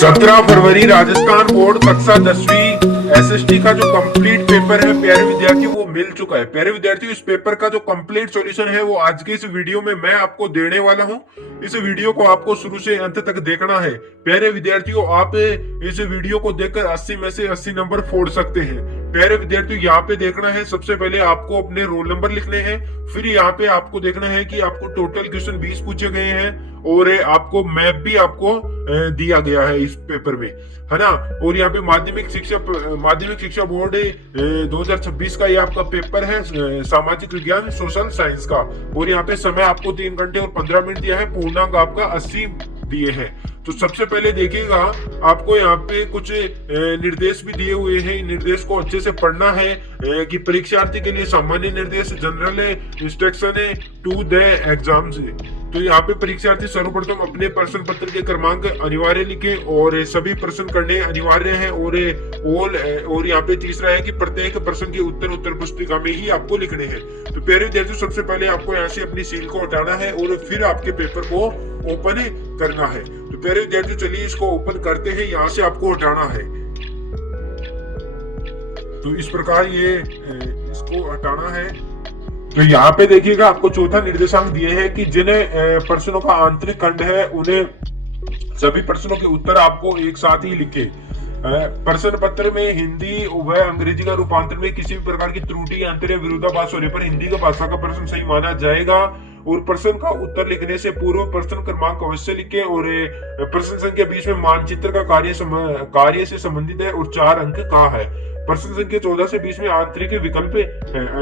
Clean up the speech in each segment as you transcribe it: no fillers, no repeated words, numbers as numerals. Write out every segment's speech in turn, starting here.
17 फरवरी Rajasthan board कक्षा 10वीं SST का जो कंप्लीट पेपर है प्यारे विद्यार्थियों वो मिल चुका है। प्यारे विद्यार्थियों इस पेपर का जो कंप्लीट सॉल्यूशन है वो आज के इस वीडियो में मैं आपको देने वाला हूं। इस वीडियो को आपको शुरू से अंत तक देखना है। प्यारे विद्यार्थियों आप इस वीडियो को देखकर 80 में से 80 नंबर फोड़ सकते हैं। प्यारे विद्यार्थियों यहाँ पे देखना है, सबसे पहले आपको अपने रोल नंबर लिखने हैं। फिर यहाँ पे आपको देखना है कि आपको टोटल क्वेश्चन 20 पूछे गए हैं और आपको मैप भी आपको दिया गया है इस पेपर में, है ना। और यहाँ पे माध्यमिक शिक्षा बोर्ड 2026 का ये आपका पेपर है, सामाजिक विज्ञान सोशल साइंस का। और यहाँ पे समय आपको 3 घंटे और 15 मिनट दिया है, पूर्णांक आपका 80 दिए हैं। तो सबसे पहले देखिएगा आपको यहाँ पे कुछ निर्देश भी दिए हुए हैं। निर्देश को अच्छे से पढ़ना है कि परीक्षार्थी के लिए सामान्य निर्देश, general instruction to the exams. तो यहाँ पे परीक्षार्थी सर्वप्रथम अपने प्रश्न पत्र के क्रमांक अनिवार्य लिखे और सभी प्रश्न करने अनिवार्य है। और यहाँ पे तीसरा है कि प्रत्येक प्रश्न के उत्तर पुस्तिका में ही आपको लिखने हैं। तो प्यारे विद्यार्थियों सबसे पहले आपको यहाँ से अपनी सील को हटाना है और फिर आपके पेपर को ओपन करना है। तो प्यारे विद्यार्थियों चलिए इसको ओपन करते हैं, यहाँ से आपको हटाना है। तो इस प्रकार ये इसको हटाना है। तो यहाँ पे देखिएगा आपको चौथा निर्देशांक दिए हैं कि जिन प्रश्नों का आंतरिक खंड है उन्हें सभी प्रश्नों के उत्तर आपको एक साथ ही लिखे। प्रश्न पत्र में हिंदी व अंग्रेजी का रूपांतर में किसी भी प्रकार की त्रुटि, अंतर या विरोधाभास होने पर हिंदी का भाषा का प्रश्न सही माना जाएगा। और प्रश्न का उत्तर लिखने से पूर्व प्रश्न क्रमांक अवश्य लिखे। और प्रश्न संख्या 20 में मानचित्र का कार्य से संबंधित है और 4 अंक का है। प्रश्न संख्या 14 से 20 में आंतरिक विकल्प है,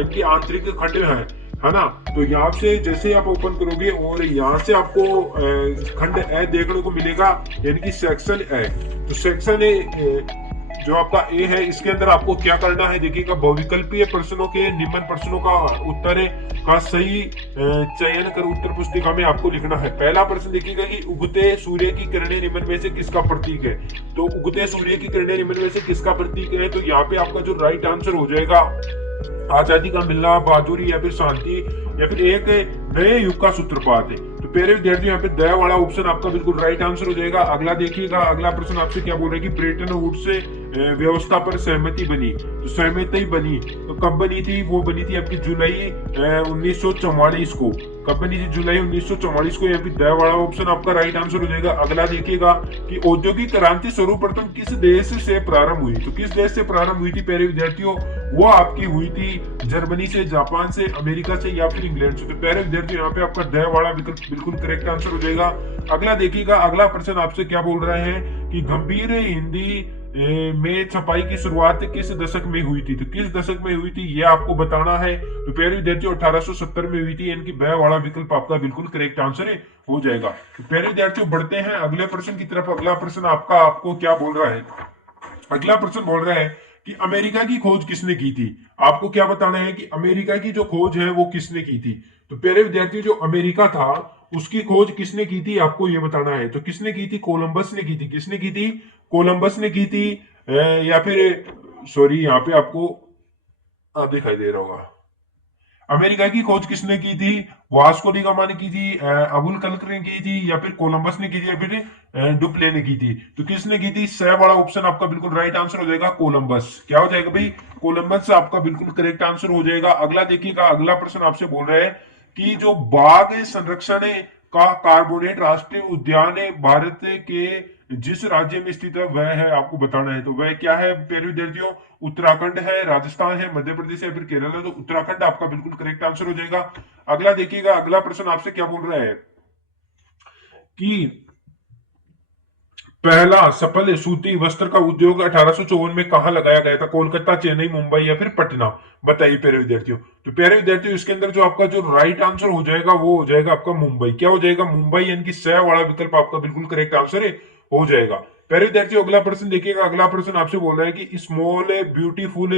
इनकी आंतरिक खंड है ना। तो यहाँ से जैसे आप ओपन करोगे और यहाँ से आपको खंड ए देखने को मिलेगा, यानी कि सेक्शन ए। तो सेक्शन ए जो आपका ए है, इसके अंदर आपको क्या करना है देखिएगा, बहुविकल्पीय प्रश्नों के निम्न प्रश्नों का उत्तर का सही चयन कर उत्तर पुस्तिका में आपको लिखना है। पहला प्रश्न देखिएगा कि उगते सूर्य की किरणें निम्न में से किसका प्रतीक है। तो उगते सूर्य की किरणें निम्न में से किसका प्रतीक है, तो यहाँ पे आपका जो राइट आंसर हो जाएगा आजादी का मिलना, बहादुरी या फिर शांति या फिर एक नए युग का सूत्रपात है। तो प्यारे विद्यार्थियों यहाँ पे दया वाला ऑप्शन आपका बिल्कुल राइट आंसर हो जाएगा। अगला देखिएगा, अगला प्रश्न आपसे क्या बोल रहा है कि ब्रेटन वुड्स से व्यवस्था पर सहमति बनी। तो सहमति बनी तो कब बनी थी, वो बनी थी आपकी जुलाई 1944 को। कब बनी थी, जुलाई 1944 को। यहाँ पे दया वाला ऑप्शन आपका राइट आंसर हो जाएगा। अगला देखिएगा कि औद्योगिक क्रांति सर्वप्रथम किस देश से प्रारंभ हुई। तो किस देश से प्रारंभ हुई थी प्यारे विद्यार्थियों, वो आपकी हुई थी जर्मनी से, जापान से, अमेरिका से या फिर इंग्लैंड से। तो प्यारे विद्यार्थियों यहाँ पे आपका दया वाला विकल्प बिल्कुल करेक्ट आंसर हो जाएगा। अगला देखिएगा, अगला प्रश्न आपसे क्या बोल रहे हैं कि गंभीर हिंदी में छपाई की शुरुआत किस दशक में हुई थी। तो किस दशक में हुई थी ये आपको बताना है। तो प्यारे विद्यार्थियों 1870 में हुई थी, इनकी ब वाला विकल्प आपका बिल्कुल करेक्ट आंसर हो जाएगा। तो प्यारे विद्यार्थियों बढ़ते हैं अगले प्रश्न की तरफ। अगला प्रश्न आपको क्या बोल रहा है, अगला प्रश्न बोल रहा है कि अमेरिका की खोज किसने की थी। आपको क्या बताना है कि अमेरिका की जो खोज है वो किसने की थी। तो प्यारे विद्यार्थियों जो अमेरिका था उसकी खोज किसने की थी आपको ये बताना है। तो किसने की थी, कोलंबस ने की थी। किसने की थी, कोलंबस ने की थी। या फिर सॉरी यहाँ पे आपको दिखाई दे रहा होगा, अमेरिका की खोज किसने की थी, वास्को डी गामा ने की थी, अबुल कलक ने की थी या फिर कोलंबस ने की थी या फिर डुप्ले ने की थी। तो किसने की थी, स वाला ऑप्शन आपका बिल्कुल राइट आंसर हो जाएगा, कोलंबस। क्या हो जाएगा भाई, कोलंबस आपका बिल्कुल करेक्ट आंसर हो जाएगा। अगला देखिएगा, अगला प्रश्न आपसे बोल रहा है कि जो बाघ संरक्षण का कार्बोनेट राष्ट्रीय उद्यान भारत के जिस राज्य में स्थित है वह है, आपको बताना है। तो वह क्या है प्यारे विद्यार्थियों, उत्तराखंड है, राजस्थान है, मध्य प्रदेश है, फिर केरल है। तो उत्तराखंड आपका बिल्कुल करेक्ट आंसर हो जाएगा। अगला देखिएगा, अगला प्रश्न आपसे क्या बोल रहा है कि पहला सफल सूती वस्त्र का उद्योग 1854 में कहां लगाया गया था, कोलकाता, चेन्नई, मुंबई या फिर पटना। बताइए प्यारे विद्यार्थियों। तो प्यारे विद्यार्थियों इसके अंदर जो आपका जो राइट आंसर हो जाएगा वो हो जाएगा आपका मुंबई। क्या हो जाएगा, मुंबई, यानी कि स वाला विकल्प आपका बिल्कुल करेक्ट आंसर हो जाएगा। प्यारे विद्यार्थियों अगला प्रश्न देखिएगा, अगला प्रश्न आपसे बोल रहा है कि स्मॉल ब्यूटीफुल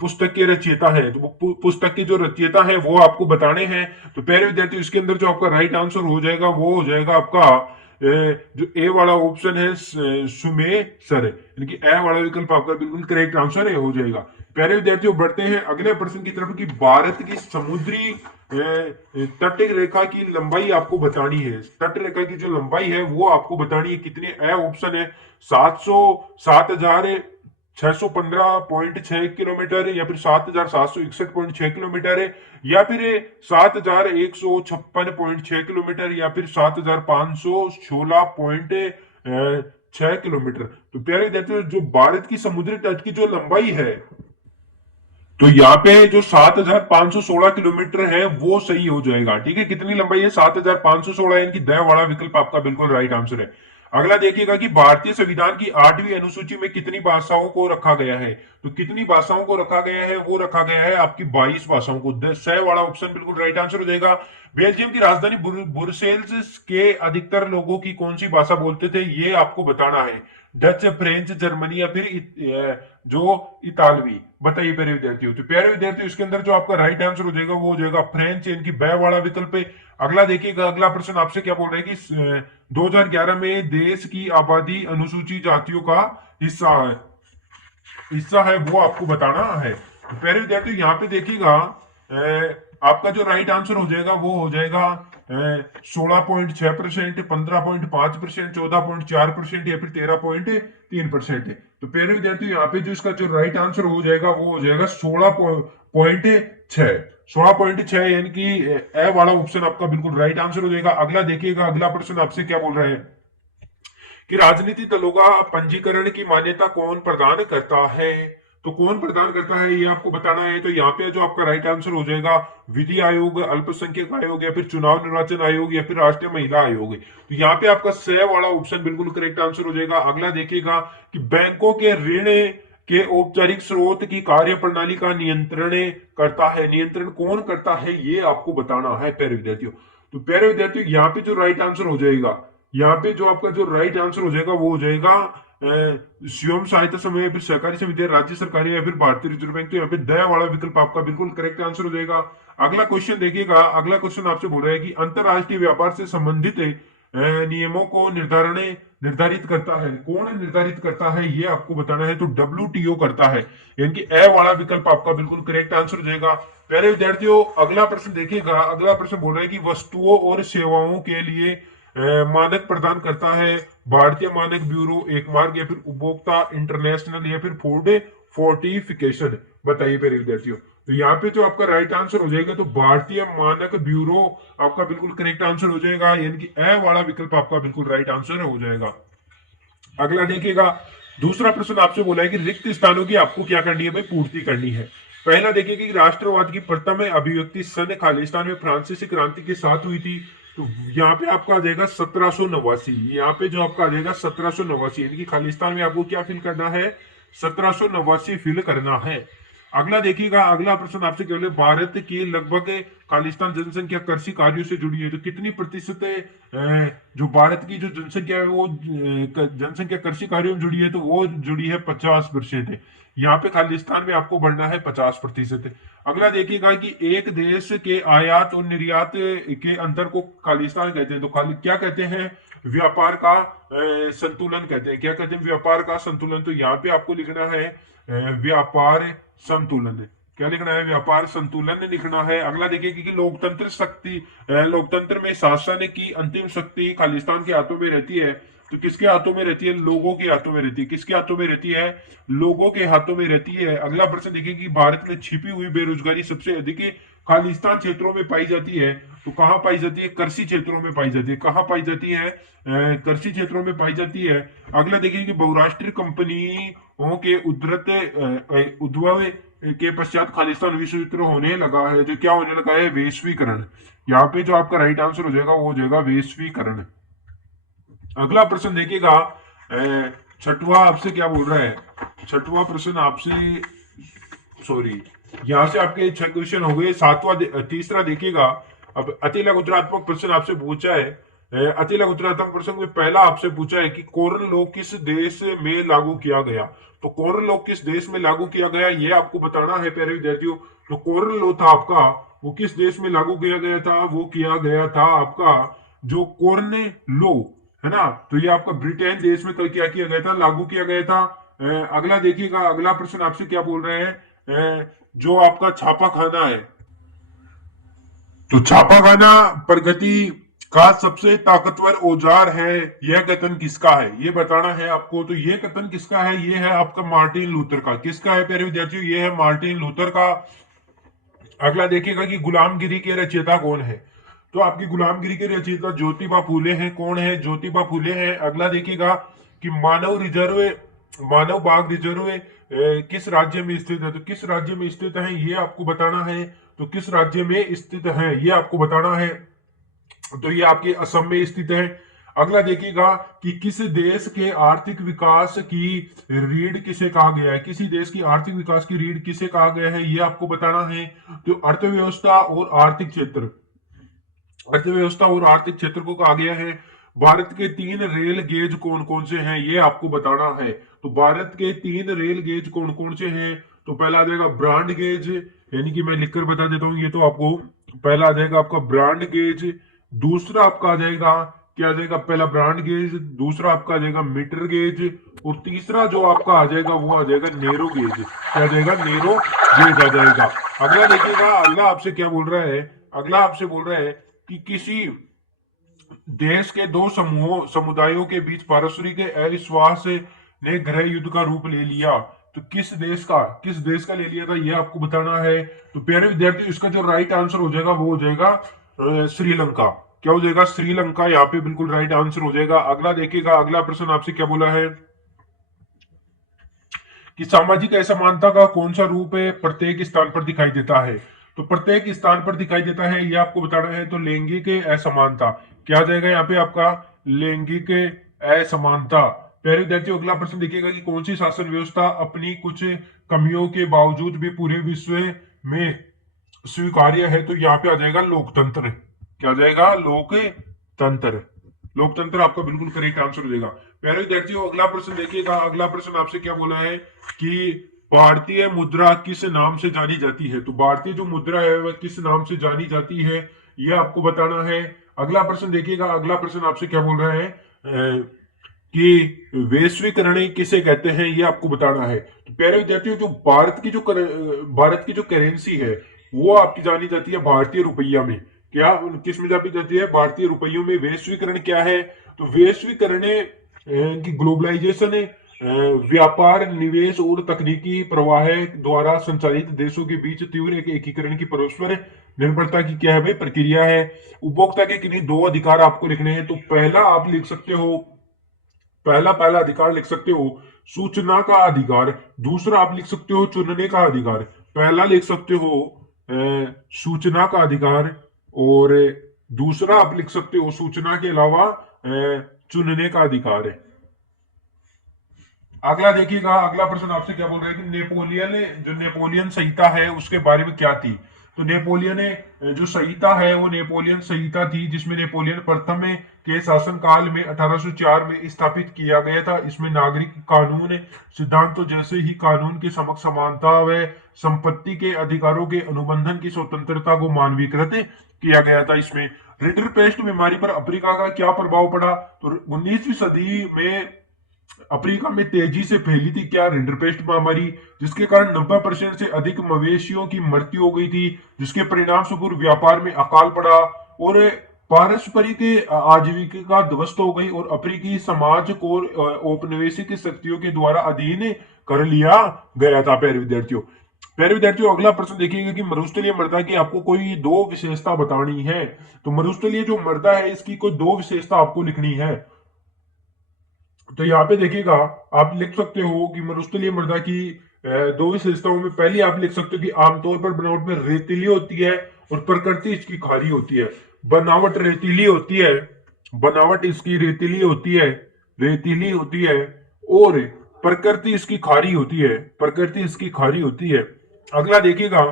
पुस्तक के रचयिता है। तो पुस्तक के जो रचयिता है वो आपको बताने हैं। तो प्यारे विद्यार्थियों इसके अंदर जो आपका राइट आंसर हो जाएगा वो हो जाएगा आपका जो ए वाला ऑप्शन है सुमे सर है, यानी कि ए वाला विकल्प आपका बिल्कुल करेक्ट आंसर है हो जाएगा। प्यारे विद्यार्थियों बढ़ते हैं अगले प्रश्न की तरफ कि भारत की समुद्री तट रेखा की लंबाई आपको बतानी है। तट रेखा की जो लंबाई है वो आपको बतानी है कितनी। ए ऑप्शन है 7,0615.6 किलोमीटर या फिर 7,761.6 किलोमीटर है, या फिर 7,156.6 किलोमीटर या फिर 7,516.6 किलोमीटर। तो प्यारे विद्यार्थियों जो भारत की समुद्री तट की जो लंबाई है, तो यहाँ पे जो 7,516 किलोमीटर है वो सही हो जाएगा। ठीक है, कितनी लंबाई है 7,516, इनकी द वाला विकल्प आपका बिल्कुल राइट आंसर है। अगला देखिएगा कि भारतीय संविधान की 8वीं अनुसूची में कितनी भाषाओं को रखा गया है। तो कितनी भाषाओं को रखा गया है, वो रखा गया है आपकी 22 भाषाओं को। स वाला ऑप्शन बिल्कुल राइट आंसर हो जाएगा। बेल्जियम की राजधानी ब्रुसेल्स के अधिकतर लोगों की कौन सी भाषा बोलते थे, ये आपको बताना है। डच, फ्रेंच, जर्मनी या फिर जो इतालवी। बताइए प्यारे विद्यार्थियों। तो प्यारे विद्यार्थियों इसके अंदर जो आपका राइट आंसर हो जाएगा वो हो जाएगा फ्रेंच, इनकी बै वाला विकल्प है। अगला देखिएगा, अगला प्रश्न आपसे क्या बोल रहे हैं कि 2011 में देश की आबादी अनुसूचित जातियों का हिस्सा है वो आपको बताना है। तो प्यारे विद्यार्थियों यहाँ पे देखिएगा आपका जो राइट आंसर हो जाएगा वो हो जाएगा 16.6%, 15.5%, 14.4% या फिर 13.3% है। तो प्यारे विद्यार्थियों यहाँ पे जो इसका जो राइट आंसर हो जाएगा वो हो जाएगा 16.6, यानी कि ए वाला ऑप्शन आपका बिल्कुल राइट आंसर हो जाएगा। अगला देखिएगा, अगला प्रश्न आपसे क्या बोल रहे हैं कि राजनीतिक दलों का पंजीकरण की मान्यता कौन प्रदान करता है। तो कौन प्रदान करता है ये आपको बताना है। तो यहाँ पे जो आपका राइट आंसर हो जाएगा विधि आयोग, अल्पसंख्यक आयोग या फिर चुनाव निर्वाचन आयोग या फिर राष्ट्रीय महिला आयोग। तो यहाँ पे आपका स वाला ऑप्शन बिल्कुल करेक्ट आंसर हो जाएगा। अगला देखिएगा कि बैंकों के ऋण के औपचारिक स्रोत की कार्य प्रणाली का नियंत्रण करता है, नियंत्रण कौन करता है ये आपको बताना है प्यारे विद्यार्थियों। तो प्यारे विद्यार्थियों यहाँ पे जो राइट आंसर हो जाएगा, यहाँ पे जो आपका जो राइट आंसर हो जाएगा वो हो जाएगा स्वयं सहायता समूह या फिर सहकारी समिति, राज्य सरकारी या फिर भारतीय रिजर्व बैंक। तो यहाँ पे दया वाला विकल्प आपका बिल्कुल करेक्ट आंसर हो जाएगा। अगला क्वेश्चन देखिएगा, अगला क्वेश्चन आपसे बोल रहा है कि अंतरराष्ट्रीय व्यापार से संबंधित नियमों को निर्धारित करता है, कौन निर्धारित करता है ये आपको बताना है। तो WTO करता है, यानी कि ए वाला विकल्प आपका बिल्कुल करेक्ट आंसर हो जाएगा। प्यारे विद्यार्थियों अगला प्रश्न देखिएगा, अगला प्रश्न बोल रहा है कि वस्तुओं और सेवाओं के लिए मानक प्रदान करता है भारतीय मानक ब्यूरो, एक मार्ग या फिर उपभोक्ता इंटरनेशनल या फिर फूड फोर्टिफिकेशन। बताइए प्यारे विद्यार्थियों। तो यहाँ पे जो आपका राइट आंसर हो जाएगा तो भारतीय मानक ब्यूरो आपका बिल्कुल करेक्ट आंसर हो जाएगा, यानी कि ए वाला विकल्प आपका बिल्कुल राइट आंसर हो जाएगा। अगला देखिएगा, दूसरा प्रश्न आपसे बोला है कि रिक्त स्थानों की आपको क्या करनी है भाई, पूर्ति करनी है। पहला देखिए कि राष्ट्रवाद की प्रथम अभिव्यक्ति सन खालिस्तान में फ्रांसीसी क्रांति के साथ हुई थी। तो यहाँ पे आपका आ जाएगा 1789। यहाँ पे जो आपका आ जाएगा 1789, यानी कि खालिस्तान में आपको क्या फिल करना है, 1789 फिल करना है। अगला देखिएगा, अगला प्रश्न आपसे केवल भारत की लगभग खालिस्तान जनसंख्या कृषि कार्यों से जुड़ी है। तो कितनी प्रतिशत जो भारत की जो जनसंख्या है वो जनसंख्या कृषि कार्यों में जुड़ी है, तो वो जुड़ी है 50% है। यहाँ पे खालिस्तान में आपको बढ़ना है 50%। अगला देखिएगा कि एक देश के आयात और निर्यात के अंतर को खालिस्तान कहते हैं। तो क्या कहते हैं, व्यापार का संतुलन कहते हैं। क्या कहते हैं, व्यापार का संतुलन। तो यहाँ पे आपको लिखना है व्यापार संतुलन। क्या लिखना है, व्यापार संतुलन लिखना है। अगला देखिए कि लोकतंत्र शक्ति, लोकतंत्र में शासन की अंतिम शक्ति खालिस्तान के हाथों में रहती है। तो किसके हाथों में रहती है, लोगों के हाथों में रहती है। किसके हाथों में रहती है, लोगों के हाथों में रहती है। अगला प्रश्न देखिए कि भारत में छिपी हुई बेरोजगारी सबसे अधिक खालिस्तान क्षेत्रों में पाई जाती है। तो कहाँ पाई जाती है, कृषि क्षेत्रों में पाई जाती है। कहाँ पाई जाती है, कृषि क्षेत्रों में पाई जाती है। अगला देखिए कि बहुराष्ट्रीय कंपनियों के उद्भव के पश्चात खालिस्तान विश्व होने लगा है। जो क्या होने लगा है, वैश्वीकरण। यहाँ पे जो आपका राइट आंसर हो जाएगा वो हो जाएगा वैश्वीकरण। अगला प्रश्न देखिएगा, छठवां आपसे क्या बोल रहा है, छठवां प्रश्न आपसे, सॉरी यहां से आपके 6 क्वेश्चन हो गए। तीसरा देखिएगा, अब अति लघुत्तरात्मक प्रश्न आपसे पूछा है। अति लघुत्तरात्मक प्रश्न में पहला आपसे पूछा है कि कॉर्न लॉ किस देश में लागू किया गया। तो कॉर्न लॉ किस देश में लागू किया गया ये आपको बताना है प्यारे विद्यार्थियों। तो कॉर्न लॉ था आपका, वो किस देश में लागू किया गया था, वो किया गया था आपका जो कॉर्न लॉ है ना। तो ये आपका ब्रिटेन देश में कल क्या किया गया था, लागू किया गया था। अगला देखिएगा, अगला प्रश्न आपसे क्या बोल रहे हैं, जो आपका छापा खाना है, तो छापा खाना प्रगति का सबसे ताकतवर औजार है, यह कथन किसका है, ये बताना है आपको। तो ये कथन किसका है, ये है आपका मार्टिन लूथर का। किसका है प्यारे विद्यार्थियों, ये है मार्टिन लूथर का। अगला देखिएगा कि गुलामगिरी के रचयिता कौन है, तो आपकी गुलामगिरी के रचयिता ज्योतिबा फूले हैं। कौन है, ज्योतिबा फूले हैं। अगला देखिएगा कि मानव बाग रिजर्व किस राज्य में स्थित है, तो किस राज्य में स्थित है ये आपको बताना है। तो किस राज्य में स्थित है ये आपको बताना है, तो ये आपके असम में स्थित है। अगला देखिएगा कि किस देश के आर्थिक विकास की रीढ़ किसे कहा गया है, किसी देश की आर्थिक विकास की रीढ़ किसे कहा गया है ये आपको बताना है। तो अर्थव्यवस्था और आर्थिक क्षेत्र को कहा गया है। भारत के 3 रेल गेज कौन कौन से हैं ये आपको बताना है। तो भारत के 3 रेल गेज कौन कौन से हैं, तो पहला आ जाएगा ब्रॉड गेज, यानी कि मैं लिखकर बता देता हूं ये तो आपको। पहला आ जाएगा आपका ब्रॉड गेज, दूसरा आपका आ जाएगा, क्या आ जाएगा, पहला ब्रॉड गेज, दूसरा आपका आ जाएगा मीटर गेज, और तीसरा जो आपका आ जाएगा वो आ जाएगा नेरो गेज। क्या आ जाएगा, नेरो गेज आ जाएगा। अगला देखिएगा, अगला आपसे क्या बोल रहा है, अगला आपसे बोल रहा है कि किसी देश के दो समुदायों के बीच पारस्परिक अविश्वास ने गृह युद्ध का रूप ले लिया, तो किस देश का ले लिया था ये आपको बताना है। तो प्यारे विद्यार्थी, इसका जो राइट आंसर हो जाएगा वो हो जाएगा श्रीलंका। क्या हो जाएगा, श्रीलंका यहाँ पे बिल्कुल राइट आंसर हो जाएगा। अगला देखिएगा, अगला प्रश्न आपसे क्या बोला है कि सामाजिक असमानता का कौन सा रूप है प्रत्येक स्थान पर दिखाई देता है, तो प्रत्येक स्थान पर दिखाई देता है ये आपको बताना है। तो लैंगिक असमानता, क्या आ जाएगा यहाँ पे आपका, लैंगिक असमानता। प्यारे विद्यार्थियों, अगला प्रश्न देखिएगा कि कौन सी शासन व्यवस्था अपनी कुछ कमियों के बावजूद भी पूरे विश्व में स्वीकार्य है, तो यहाँ पे आ जाएगा लोकतंत्र। क्या आ जाएगा, लोकतंत्र। लोकतंत्र आपका बिल्कुल करेक्ट आंसर हो जाएगा। प्यारे विद्यार्थियों, अगला प्रश्न देखिएगा, अगला प्रश्न आपसे क्या बोला है कि भारतीय मुद्रा किस नाम से जानी जाती है, तो भारतीय जो मुद्रा है वह किस नाम से जानी जाती है ये आपको बताना है। अगला प्रश्न देखिएगा, अगला प्रश्न आपसे क्या बोल रहा है कि वैश्वीकरण किसे कहते हैं ये आपको बताना है। तो प्यारे विद्यार्थियों, जो भारत की जो करेंसी है वो आपकी जानी जाती है भारतीय रुपया में। क्या, किस में जानी जाती है, भारतीय रुपयों में। वैश्वीकरण क्या है, तो वैश्वीकरण की ग्लोबलाइजेशन व्यापार, निवेश और तकनीकी प्रवाह द्वारा संचालित देशों के बीच तीव्र एकीकरण की परस्पर निर्भरता की क्या है भाई, प्रक्रिया है। उपभोक्ता के किन्हीं 2 अधिकार आपको लिखने हैं, तो पहला आप लिख सकते हो, पहला अधिकार लिख सकते हो सूचना का अधिकार, दूसरा आप लिख सकते हो चुनने का अधिकार। पहला लिख सकते हो सूचना का अधिकार, और दूसरा आप लिख सकते हो सूचना के अलावा चुनने का अधिकार है। अगला देखिएगा, अगला प्रश्न आपसे क्या बोल रहा है कि नेपोलियन संहिता है उसके बारे में क्या थी, तो नेपोलियन जो संहिता है वो नेपोलियन संहिता थी जिसमें नेपोलियन प्रथम के शासनकाल में 1804 में स्थापित किया गया था। इसमें नागरिक कानून सिद्धांतों जैसे ही कानून के समक्ष समानता व संपत्ति के अधिकारों के अनुबंधन की स्वतंत्रता को मानवीकृत किया गया था। इसमें रिंडरपेस्ट बीमारी पर अफ्रीका का क्या प्रभाव पड़ा, तो 19वीं सदी में अफ्रीका में तेजी से फैली थी क्या, रिंडरपेस्ट महामारी, जिसके कारण 90% से अधिक मवेशियों की मृत्यु हो गई थी, जिसके परिणाम स्वरूप व्यापार में अकाल पड़ा और पारस्परिक आजीविका ध्वस्त हो गई और अफ्रीकी समाज को औपनिवेशिक शक्तियों के द्वारा अधीन कर लिया गया था। प्यारे विद्यार्थियों, अगला प्रश्न देखिएगा कि मरुस्थलीय मृदा की आपको कोई 2 विशेषता बतानी है, तो मरुस्थलीय जो मृदा है इसकी कोई 2 विशेषता आपको लिखनी है। तो यहाँ पे देखिएगा, आप लिख सकते हो कि मरुस्थलीय मृदा की 2 विशेषताओं में पहली आप लिख सकते हो कि आमतौर पर बनावट में रेतीली होती है और प्रकृति इसकी खारी होती है। बनावट रेतीली होती है, बनावट इसकी रेतीली होती है और प्रकृति इसकी खारी होती है। अगला देखिएगा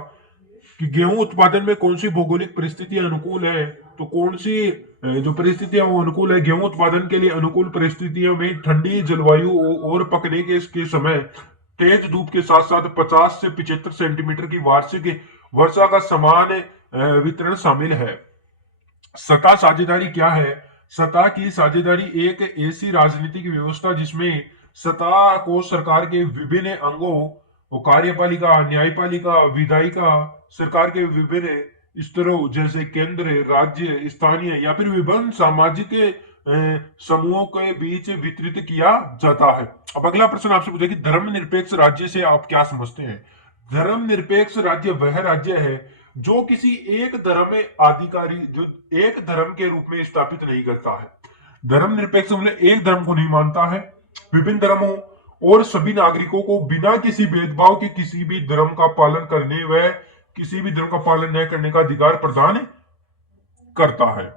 कि गेहूं उत्पादन में कौन सी भौगोलिक परिस्थिति अनुकूल है, तो कौन सी जो परिस्थितियां वो अनुकूल है गेहूं उत्पादन के लिए। अनुकूल परिस्थितियों में ठंडी जलवायु और पकने के समय तेज धूप के साथ साथ 50 से 75 सेंटीमीटर की वार्षिक वर्षा का समान वितरण शामिल है। सतह साझेदारी क्या है, सत्ता की साझेदारी एक ऐसी राजनीतिक व्यवस्था जिसमें सत्ता को सरकार के विभिन्न अंगों और कार्यपालिका, न्यायपालिका, विधायिका, सरकार के विभिन्न स्तरों जैसे केंद्र, राज्य, स्थानीय या फिर विभिन्न सामाजिक समूहों के बीच वितरित किया जाता है। अब अगला प्रश्न आपसे पूछे कि धर्मनिरपेक्ष राज्य से आप क्या समझते हैं? धर्मनिरपेक्ष राज्य वह राज्य है जो किसी एक धर्म में आधिकारी जो एक धर्म के रूप में स्थापित नहीं करता है। धर्मनिरपेक्ष मतलब एक धर्म को नहीं मानता है, विभिन्न धर्मों और सभी नागरिकों को बिना किसी भेदभाव के किसी भी धर्म का पालन करने व किसी भी धर्म का पालन न करने का अधिकार प्रदान करता है।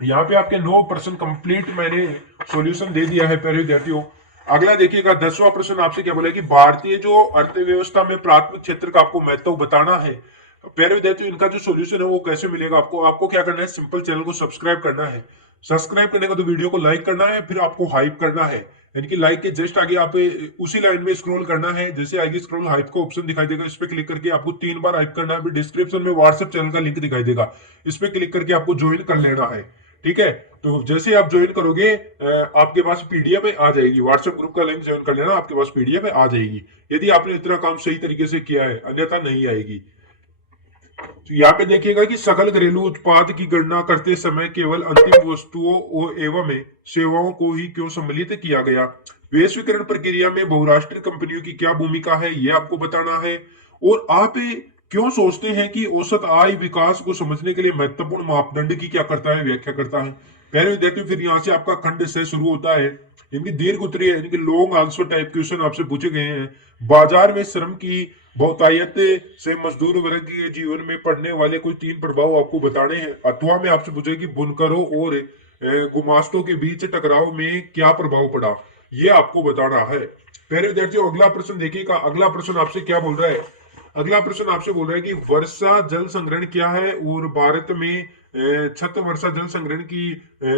यहाँ पे आपके 9 प्रश्न कंप्लीट मैंने सॉल्यूशन दे दिया है प्यारे विद्यार्थियों। अगला देखिएगा 10वां प्रश्न आपसे क्या बोला कि भारतीय जो अर्थव्यवस्था में प्राथमिक क्षेत्र का आपको महत्व बताना है। प्यारे विद्यार्थियों, इनका जो सॉल्यूशन है वो कैसे मिलेगा आपको? आपको क्या करना है, सिंपल चैनल को सब्सक्राइब करना है। सब्सक्राइब करने का तो वीडियो को लाइक करना है, फिर आपको हाइप करना है, यानी कि लाइक के जस्ट आगे आप उसी लाइन में स्क्रॉल करना है। जैसे आगे स्क्रॉल हाइप का ऑप्शन दिखाई देगा, इस पे क्लिक करके आपको 3 बार हाइप करना है। फिर डिस्क्रिप्शन में व्हाट्सएप चैनल का लिंक दिखाई देगा, इस पे क्लिक करके आपको ज्वाइन कर लेना है। ठीक है, तो जैसे आप ज्वाइन करोगे आपके पास पीडीएफ आ जाएगी। व्हाट्सएप ग्रुप का लिंक ज्वाइन कर लेना, आपके पास पीडीएफ आ जाएगी, यदि आपने इतना काम सही तरीके से किया है, अन्यथा नहीं आएगी। तो यहाँ पे देखिएगा कि सकल घरेलू उत्पाद की गणना करते समय केवल अंतिम वस्तुओं एवं सेवाओं को ही क्यों सम्मिलित किया गया? वैश्वीकरण प्रक्रिया में बहुराष्ट्रीय कंपनियों की क्या भूमिका है, यह आपको बताना है। और आप क्यों सोचते हैं कि औसत आय विकास को समझने के लिए महत्वपूर्ण मापदंड की क्या करता है, व्याख्या करता है। पहले विद्यार्थी, फिर यहाँ से आपका खंड से शुरू होता है, इनकी दीर्घ उत्तरीय है, इनके लॉन्ग आंसर टाइप क्वेश्चन आपसे पूछे गए हैं। बाजार में श्रम की बहुतायत से मजदूर वर्ग के जीवन में पड़ने वाले कोई 3 प्रभाव आपको बताने हैं। अथवा में आपसे पूछे कि बुनकरों और गुमास्तों के बीच टकराव में क्या प्रभाव पड़ा, ये आपको बताना है। पहले विद्यार्थियों, अगला प्रश्न देखिएगा। अगला प्रश्न आपसे क्या बोल रहा है? अगला प्रश्न आपसे बोल रहा है कि वर्षा जल संग्रहण क्या है और भारत में छत वर्षा जल संग्रहण की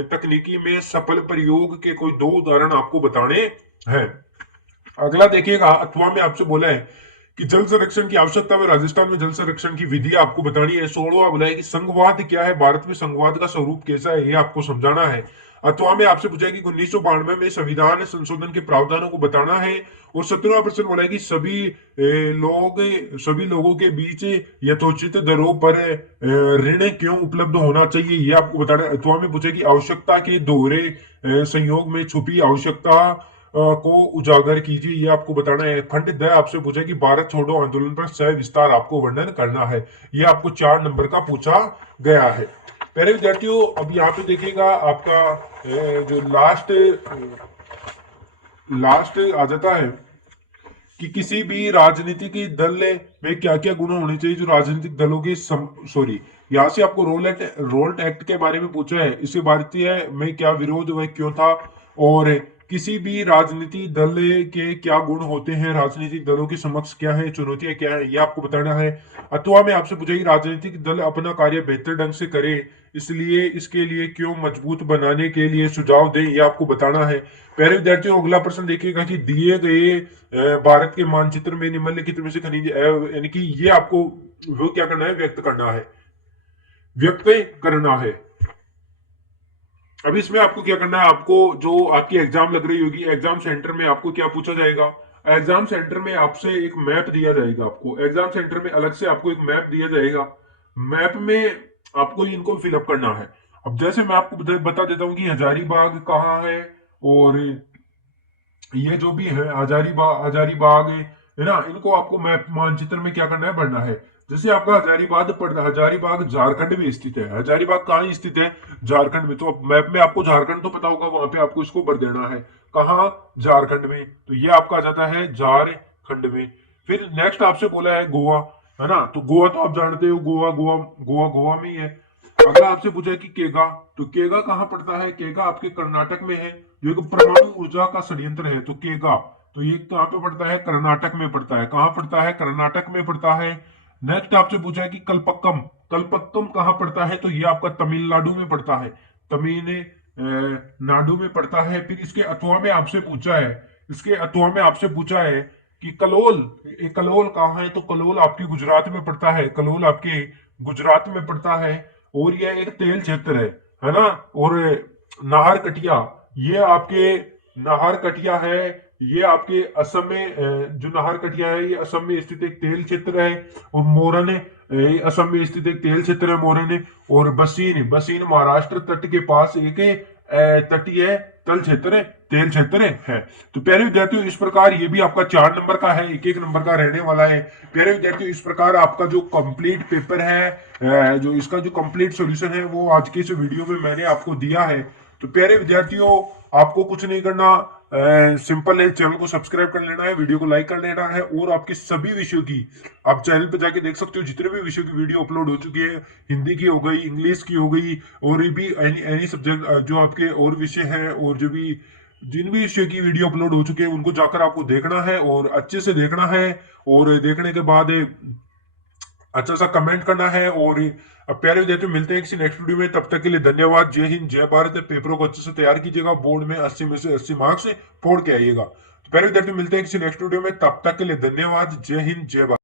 तकनीकी में सफल प्रयोग के कोई 2 उदाहरण आपको बताने हैं। अगला देखिएगा, अथवा में आपसे बोला है कि जल संरक्षण की आवश्यकता में राजस्थान में जल संरक्षण की विधि आपको बतानी है। 16वां बोला है कि संघवाद क्या है, भारत में संघवाद का स्वरूप कैसा है, ये आपको समझाना है। अथवा में आपसे पूछा है कि 1992 में संविधान संशोधन के प्रावधानों को बताना है। और 17वां प्रश्न बोला है कि सभी लोगों के बीच यथोचित दरों पर ऋण क्यों उपलब्ध होना चाहिए, ये आपको बताना है। अथवा में पूछे कि आवश्यकता के दोहरे संयोग में छुपी आवश्यकता को उजागर कीजिए, ये आपको बताना है। खंड द आपसे पूछा कि भारत छोड़ो आंदोलन पर सविस्तार आपको वर्णन करना है, ये आपको 4 नंबर का पूछा गया है। पहले विद्यार्थियों, अब यहाँ पे देखिएगा आपका जो लास्ट आ जाता है कि किसी भी राजनीतिक दल में क्या क्या गुण होने चाहिए जो राजनीतिक दलों के यहाँ से आपको रोल्ट एक्ट के बारे में पूछा है। इसे भारतीय में क्या विरोध वह क्यों था, और किसी भी राजनीतिक दल के क्या गुण होते हैं, राजनीतिक दलों के समक्ष क्या है, चुनौतियां क्या है, ये आपको बताना है। अथवा में आपसे पूछेगी राजनीतिक दल अपना कार्य बेहतर ढंग से करे, इसलिए इसके लिए क्यों मजबूत बनाने के लिए सुझाव दें, ये आपको बताना है। पहले विद्यार्थियों, अगला प्रश्न देखिएगा कि दिए गए भारत के मानचित्र में निम्नलिखित में से खनिज यानी कि ये आपको वो क्या करना है, व्यक्त करना है। अब इसमें आपको क्या करना है, आपको जो आपकी एग्जाम लग रही होगी, एग्जाम सेंटर में आपको क्या पूछा जाएगा? एग्जाम सेंटर में आपसे एक मैप दिया जाएगा। आपको एग्जाम सेंटर में अलग से आपको एक मैप दिया जाएगा। मैप में आपको इनको फिलअप करना है। अब जैसे मैं आपको बता देता हूँ कि हजारीबाग कहाँ है, और ये जो भी है हजारीबाग है ना, इनको आपको मैप मानचित्र में क्या करना है, भरना है। जैसे आपका हजारीबाग झारखंड में स्थित है। हजारीबाग कहाँ स्थित है? झारखंड में। तो मैप में आपको झारखंड तो पता होगा, वहां पे आपको इसको भर देना है। कहाँ? झारखंड में। तो ये आपका आ जाता है झारखंड में। फिर नेक्स्ट आपसे बोला है गोवा, है ना, तो गोवा तो आप जानते हो, गोवा में ही है। अगला आपसे पूछा है कि केगा, तो केगा कहाँ पड़ता है? केगा आपके कर्नाटक में है, जो एक परमाणु ऊर्जा का षड्यंत्र है। तो केगा, तो ये कहाँ पे पड़ता है? कर्नाटक में पड़ता है। कहाँ पड़ता है? कर्नाटक में पड़ता है। नेक्स्ट आपसे पूछा है कि कलपक्कम कहाँ पड़ता है? तो ये आपका तमिलनाडु में पड़ता है, नाडु में पड़ता है। फिर इसके अथवा में आपसे पूछा है कि कलोल कहाँ है? तो कलोल आपकी गुजरात में पड़ता है। कलोल आपके गुजरात में पड़ता है, और यह एक तेल क्षेत्र है ना। और नाहर कटिया, ये आपके नाहर कटिया है, ये आपके असम में जो नाहर कटिया है ये असम में स्थित एक तेल क्षेत्र है। और मोरन ये असम में स्थित एक तेल क्षेत्र है मोरन है। और बसीन, बसीन महाराष्ट्र तट के पास एक तटीय तल क्षेत्र है, तेल क्षेत्र है। तो प्यारे विद्यार्थियों इस प्रकार ये भी आपका 4 नंबर का है, एक एक नंबर का रहने वाला है। प्यारे विद्यार्थियों इस प्रकार आपका जो कंप्लीट पेपर है, जो इसका जो कंप्लीट सॉल्यूशन है वो आज के इस वीडियो में मैंने आपको दिया है। तो प्यारे विद्यार्थियों आपको कुछ नहीं करना, सिंपल है, चैनल को सब्सक्राइब कर लेना है, वीडियो को लाइक कर लेना है, और आपके सभी विषयों की आप चैनल पे जाके देख सकते हो, जितने भी विषयों की वीडियो अपलोड हो चुकी है, हिंदी की हो गई, इंग्लिश की हो गई, और भी एनी सब्जेक्ट जो आपके और विषय हैं, और जो भी जिन भी विषयों की वीडियो अपलोड हो चुके हैं उनको जाकर आपको देखना है और अच्छे से देखना है। और देखने के बाद अच्छा सा कमेंट करना है। और अब प्यारे विद्यार्थियों मिलते हैं किसी नेक्स्ट वीडियो में, तब तक के लिए धन्यवाद। जय हिंद, जय भारत। पेपरों को अच्छे से तैयार कीजिएगा, बोर्ड में 80 में से 80 मार्क्स फोड़ के आइएगा। तो प्यारे विद्यार्थियों मिलते हैं किसी नेक्स्ट वीडियो में, तब तक के लिए धन्यवाद। जय हिंद, जय भारत।